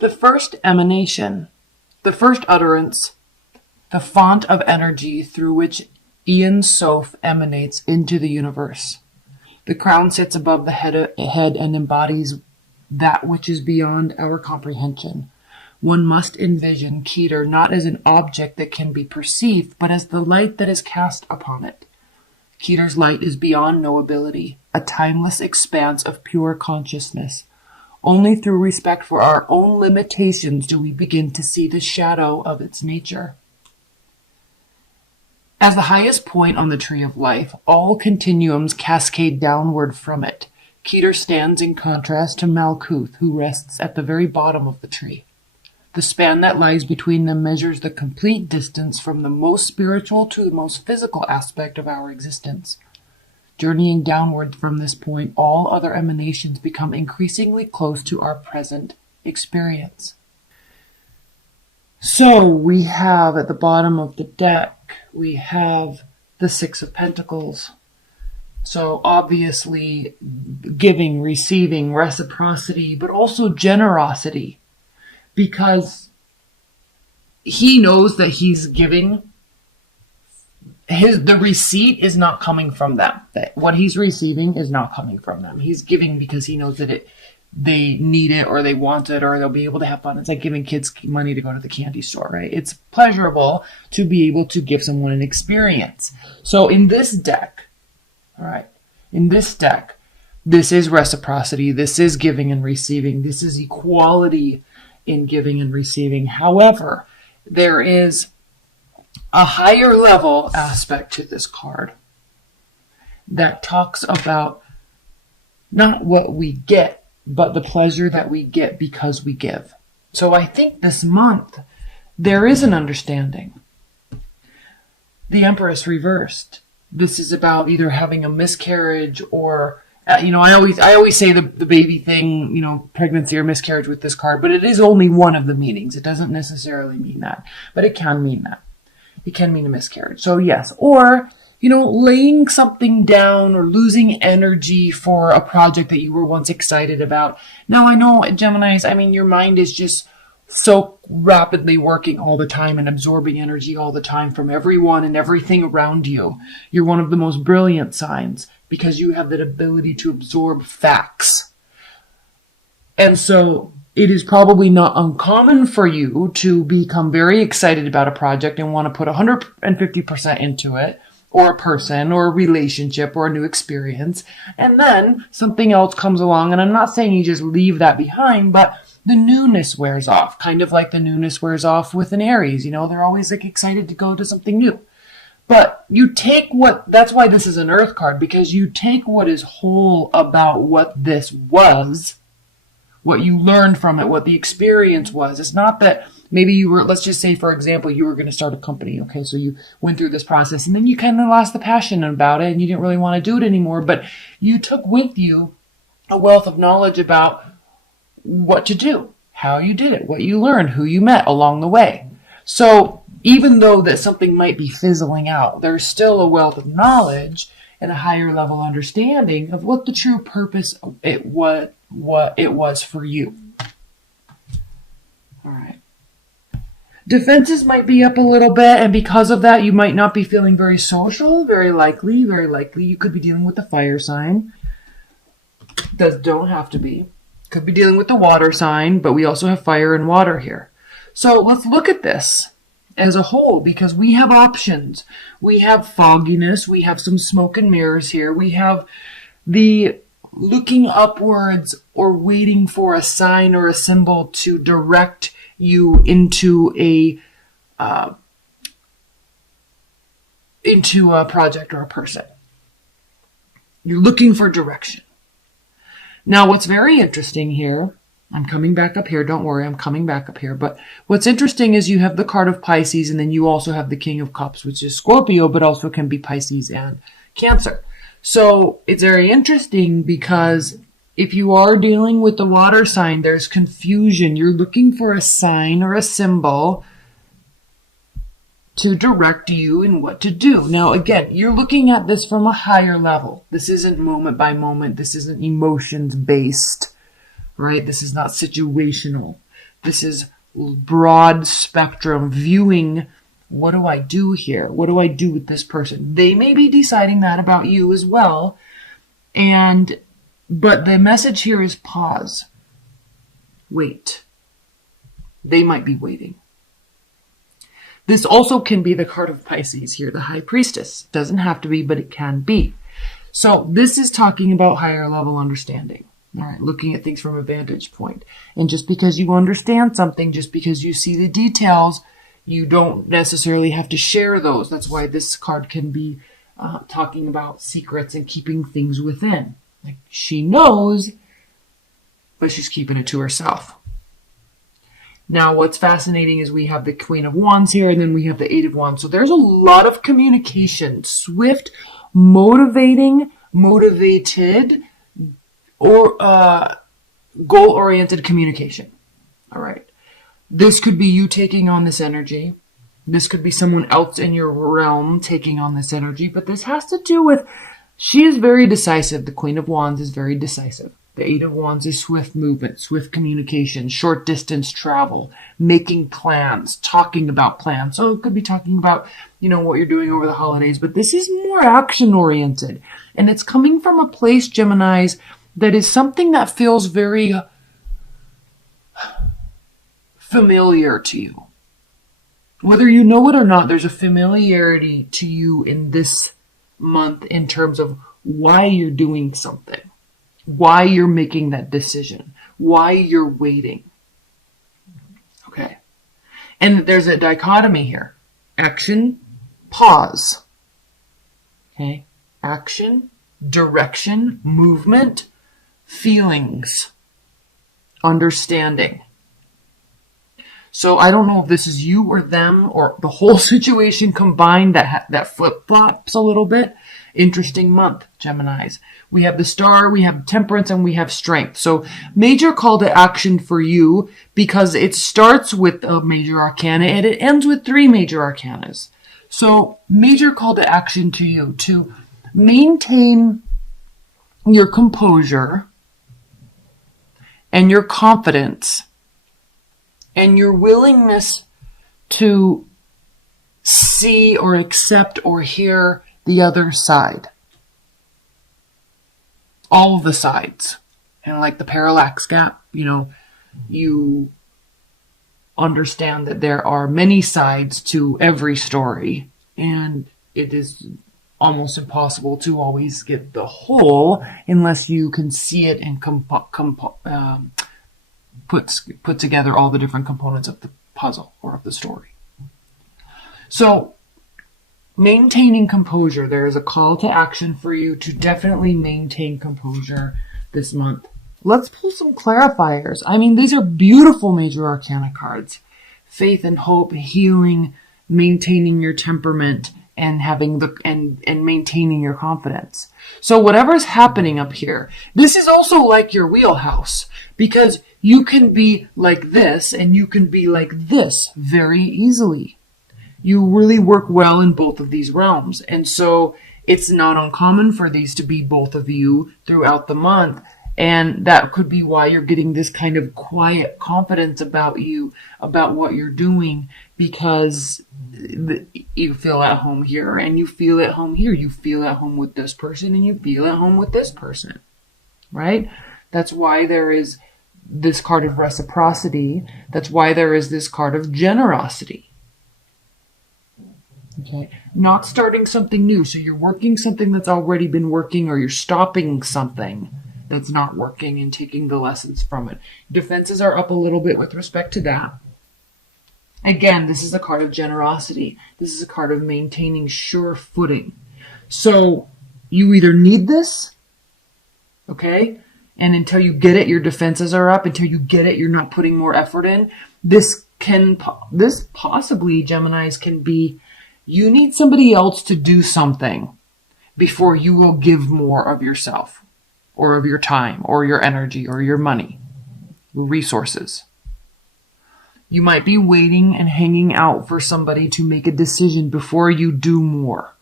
The first emanation, the first utterance, the font of energy through which Ian Soph emanates into the universe. The crown sits above the head and embodies that which is beyond our comprehension. One must envision Keter not as an object that can be perceived, but as the light that is cast upon it. Keter's light is beyond knowability, a timeless expanse of pure consciousness. Only through respect for our own limitations do we begin to see the shadow of its nature. As the highest point on the tree of life, all continuums cascade downward from it. Keter stands in contrast to Malkuth, who rests at the very bottom of the tree. The span that lies between them measures the complete distance from the most spiritual to the most physical aspect of our existence. Journeying downward from this point, all other emanations become increasingly close to our present experience. So we have at the bottom of the deck, we have the Six of Pentacles. So obviously giving, receiving, reciprocity, but also generosity. Because he knows that he's giving. The receipt is not coming from them. That what he's receiving is not coming from them. He's giving because he knows that they need it or they want it or they'll be able to have fun. It's like giving kids money to go to the candy store, right? It's pleasurable to be able to give someone an experience. So in this deck, all right, this is reciprocity. This is giving and receiving. This is equality in giving and receiving. However, there is a higher level aspect to this card that talks about not what we get, but the pleasure that we get because we give. So I think this month there is an understanding. The Empress reversed. This is about either having a miscarriage or I always say the baby thing, pregnancy or miscarriage with this card, but it is only one of the meanings. It doesn't necessarily mean that, but it can mean that. It can mean a miscarriage. So yes, or, laying something down or losing energy for a project that you were once excited about. Now I know Geminis, your mind is just so rapidly working all the time and absorbing energy all the time from everyone and everything around you. You're one of the most brilliant signs because you have that ability to absorb facts. And so it is probably not uncommon for you to become very excited about a project and want to put 150% into it, or a person, or a relationship, or a new experience. And then something else comes along, and I'm not saying you just leave that behind, but the newness wears off, kind of like the newness wears off with an Aries. They're always excited to go to something new. But you take that's why this is an Earth card, because you take what is whole about what this was, what you learned from it, what the experience was. It's not that maybe let's just say, for example, you were going to start a company. Okay, so you went through this process and then you kind of lost the passion about it and you didn't really want to do it anymore, but you took with you a wealth of knowledge about what to do, how you did it, what you learned, who you met along the way. So even though that something might be fizzling out, there's still a wealth of knowledge and a higher level understanding of what the true purpose what it was for you. All right. Defenses might be up a little bit, and because of that, you might not be feeling very social. Very likely, you could be dealing with the fire sign. Don't have to be. Could be dealing with the water sign, but we also have fire and water here. So let's look at this as a whole, because we have options. We have fogginess. We have some smoke and mirrors here. We have the looking upwards or waiting for a sign or a symbol to direct you into a project or a person. You're looking for direction. Now, what's very interesting here, I'm coming back up here. Don't worry, I'm coming back up here. But what's interesting is you have the card of Pisces, and then you also have the King of Cups, which is Scorpio, but also can be Pisces and Cancer. So it's very interesting because if you are dealing with the water sign, there's confusion. You're looking for a sign or a symbol to direct you in what to do. Now, again, you're looking at this from a higher level. This isn't moment by moment. This isn't emotions based, right? This is not situational. This is broad spectrum viewing. What do I do here? What do I do with this person? They may be deciding that about you as well. But the message here is pause. Wait. They might be waiting. This also can be the card of Pisces here, the High Priestess. Doesn't have to be, but it can be. So this is talking about higher level understanding. All right, looking at things from a vantage point. And just because you understand something, just because you see the details, you don't necessarily have to share those. That's why this card can be talking about secrets and keeping things within. Like, she knows, but she's keeping it to herself. Now, what's fascinating is we have the Queen of Wands here, and then we have the Eight of Wands. So there's a lot of communication, swift, motivated, or goal-oriented communication. All right. This could be you taking on this energy. This could be someone else in your realm taking on this energy. But this has to do with, she is very decisive. The Queen of Wands is very decisive. The Eight of Wands is swift movement, swift communication, short distance travel, making plans, talking about plans. So it could be talking about, what you're doing over the holidays. But this is more action oriented. And it's coming from a place, Geminis, that is something that feels very familiar to you. Whether you know it or not, there's a familiarity to you in this month in terms of why you're doing something, why you're making that decision, why you're waiting. Okay. And there's a dichotomy here. Action, pause. Okay. Action, direction, movement, feelings, understanding. So I don't know if this is you or them or the whole situation combined that flip-flops a little bit. Interesting month, Geminis. We have the Star, we have Temperance, and we have Strength. So major call to action for you because it starts with a major arcana and it ends with 3 major arcanas. So major call to action to you to maintain your composure and your confidence and your willingness to see or accept or hear the other side. All of the sides. And like the parallax gap, you understand that there are many sides to every story. And it is almost impossible to always get the whole unless you can see it and put together all the different components of the puzzle or of the story. So, maintaining composure. There is a call to action for you to definitely maintain composure this month. Let's pull some clarifiers. These are beautiful major arcana cards. Faith and hope, healing, maintaining your temperament, and having and maintaining your confidence. So whatever's happening up here, this is also like your wheelhouse because you can be like this and you can be like this very easily. You really work well in both of these realms. And so it's not uncommon for these to be both of you throughout the month. And that could be why you're getting this kind of quiet confidence about you, about what you're doing, because you feel at home here and you feel at home here. You feel at home with this person and you feel at home with this person, right? That's why there is this card of reciprocity. That's why there is this card of generosity. Okay, not starting something new. So you're working something that's already been working, or you're stopping something that's not working and taking the lessons from it. Defenses are up a little bit with respect to that. Again, this is a card of generosity. This is a card of maintaining sure footing. So you either need this, okay, and until you get it, your defenses are up. Until you get it, you're not putting more effort in. This possibly, Geminis, can be you need somebody else to do something before you will give more of yourself or of your time or your energy or your money, resources. You might be waiting and hanging out for somebody to make a decision before you do more.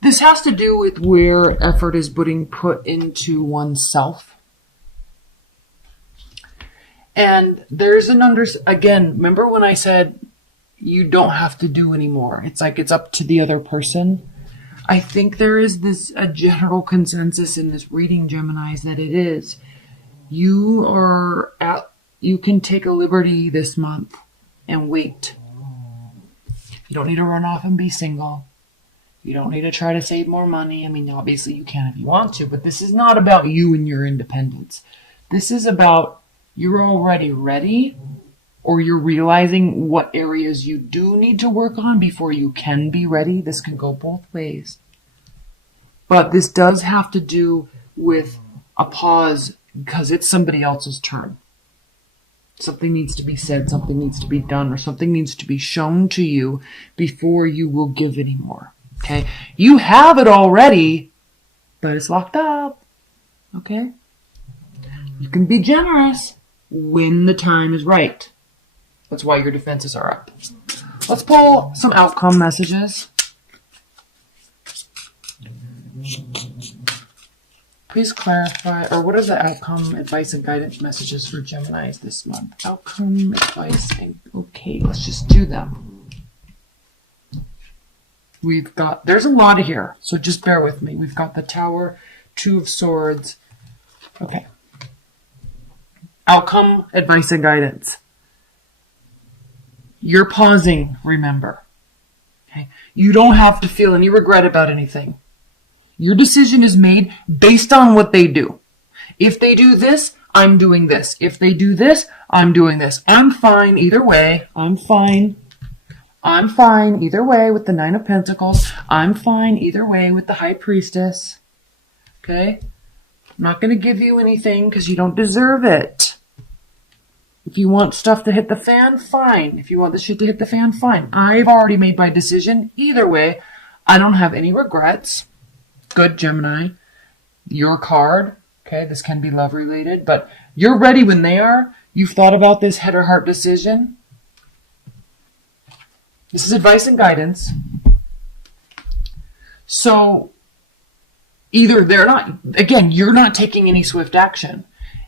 This has to do with where effort is being put into oneself. And there's again, remember when I said you don't have to do anymore? It's like it's up to the other person. I think there is a general consensus in this reading, Geminis, that it is. You can take a liberty this month and wait. You don't need to run off and be single. You don't need to try to save more money. I mean, obviously you can if you want to, but this is not about you and your independence. This is about you're already ready, or you're realizing what areas you do need to work on before you can be ready. This can go both ways. But this does have to do with a pause because it's somebody else's turn. Something needs to be said, something needs to be done, or something needs to be shown to you before you will give anymore. Okay? You have it already, but it's locked up. Okay? You can be generous when the time is right. That's why your defenses are up. Let's pull some outcome messages. Please clarify, or what are the outcome, advice, and guidance messages for Geminis this month? Outcome, advice, and okay, let's just do them. There's a lot of here, so just bear with me. We've got the Tower, Two of Swords. Okay. Outcome, advice, and guidance. You're pausing, remember. Okay? You don't have to feel any regret about anything. Your decision is made based on what they do. If they do this, I'm doing this. If they do this, I'm doing this. I'm fine either way. I'm fine either way with the Nine of Pentacles. I'm fine either way with the High Priestess. Okay? I'm not going to give you anything because you don't deserve it. If you want stuff to hit the fan, fine. If you want the shit to hit the fan, fine. I've already made my decision. Either way, I don't have any regrets. Good, Gemini. Your card. Okay, this can be love related, but you're ready when they are. You've thought about this head or heart decision. This is advice and guidance. So, either you're not taking any swift action.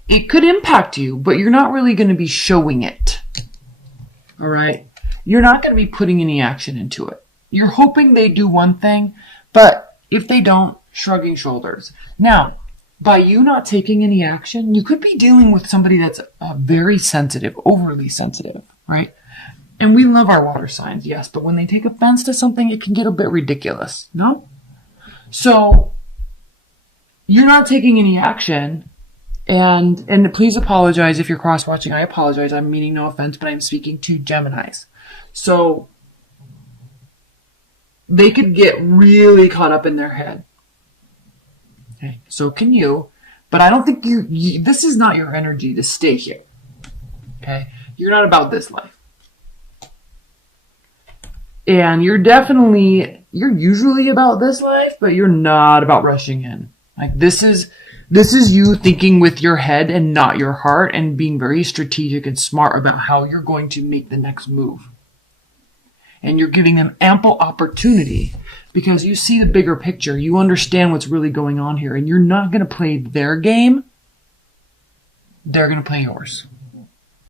It could impact you, but you're not really going to be showing it. All right? You're not going to be putting any action into it. You're hoping they do one thing, but if they don't, shrugging shoulders. Now, by you not taking any action, you could be dealing with somebody that's very sensitive, overly sensitive, right? And we love our water signs, yes, but when they take offense to something, it can get a bit ridiculous, no? So, you're not taking any action, and please apologize if you're cross-watching. I apologize. I'm meaning no offense, but I'm speaking to Geminis. So, they could get really caught up in their head. Okay, so can you, but I don't think this is not your energy to stay here. Okay? You're not about this life. And you're usually about this life, but you're not about rushing in. Like this is you thinking with your head and not your heart and being very strategic and smart about how you're going to make the next move. And you're giving them ample opportunity because you see the bigger picture. You understand what's really going on here, and you're not going to play their game. They're going to play yours.